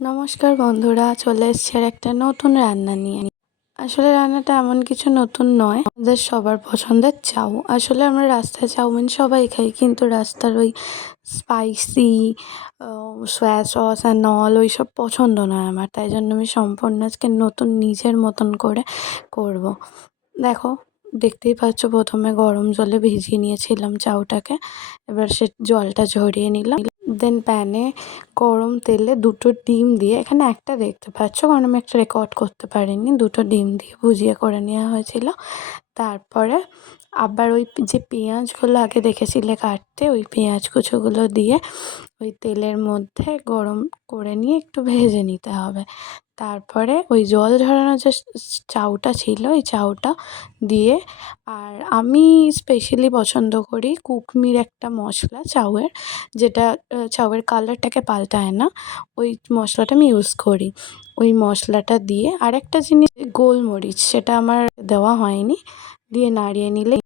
নমস্কার বন্ধুরা, চলে এসেছি আর একটা নতুন রান্না নিয়ে। আসলে রান্নাটা এমন কিছু নতুন নয়, আমাদের সবার পছন্দের চাউ। আসলে আমরা রাস্তায় চাউমিন সবাই খাই, কিন্তু রাস্তার ওই spicy soya sauce and all ওইসব পছন্দ নয় আমার। তাই জন্য আমি সম্পূর্ণ আজকে নতুন নিজের মতন করে করব। দেখো, দেখতেই পাচ্ছ, প্রথমে গরম জলে ভিজিয়ে নিয়েছিলাম চাউটাকে। এবার সে জলটা ঝরিয়ে নিলাম। দেন প্যানে গরম তেলে দুটো ডিম দিয়ে, এখানে একটা দেখতে পাচ্ছ কারণ আমি একটা রেকর্ড করতে পারিনি, দুটো ডিম দিয়ে ভুজিয়া করে নেওয়া হয়েছিল। তারপরে আবার ওই যে পেঁয়াজগুলো আগে দেখেছিলে কাটতে, ওই পেঁয়াজ কুচোগুলো দিয়ে ওই তেলের মধ্যে গরম করে নিয়ে একটু ভেজে নিতে হবে। তারপরে ওই জল ঝরানো যে চাউটা ছিল, ওই চাউটা দিয়ে, আর আমি স্পেশালি পছন্দ করি কুকমির একটা মশলা চাউয়ের, যেটা চাউয়ের কালারটাকে পাল্টায় না। ওই মশলাটা আমি ইউজ করি। ওই মশলাটা দিয়ে আরেকটা জিনিস গোলমরিচ, সেটা আমার দেওয়া হয়নি, দিয়ে নাড়িয়ে নিলে